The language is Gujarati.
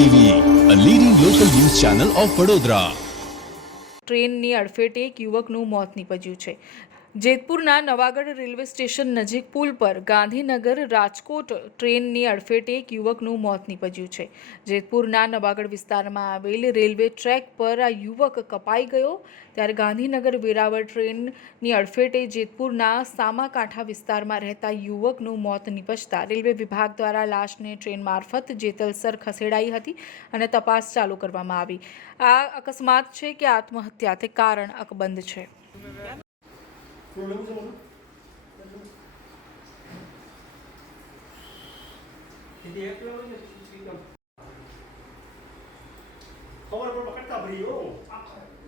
ન્યૂઝ ચેનલ ઓફ વડોદરા ટ્રેનની અડફેટે એક યુવકનું મોત નીપજ્યું છે. જેતપુરના નવાગઢ રેલવે સ્ટેશન નજીક પુલ પર ગાંધીનગર રાજકોટ ટ્રેનની અડફેટે એક યુવકનું મોત નીપજ્યું છે. જેતપુરના નવાગઢ વિસ્તારમાં આવેલ રેલવે ટ્રેક પર આ યુવક કપાઈ ગયો. ત્યારે ગાંધીનગર વેરાવળ ટ્રેનની અડફેટે જેતપુરના સામાકાંઠા વિસ્તારમાં રહેતા યુવકનું મોત નીપજતા રેલવે વિભાગ દ્વારા લાશને ટ્રેન મારફત જેતલસર ખસેડાઈ હતી અને તપાસ ચાલુ કરવામાં આવી. આ અકસ્માત છે કે આત્મહત્યા તે કારણ અકબંધ છે. 불명성은? Jadi itu namanya sistem. Kau ada berapa kata beliau? Apa?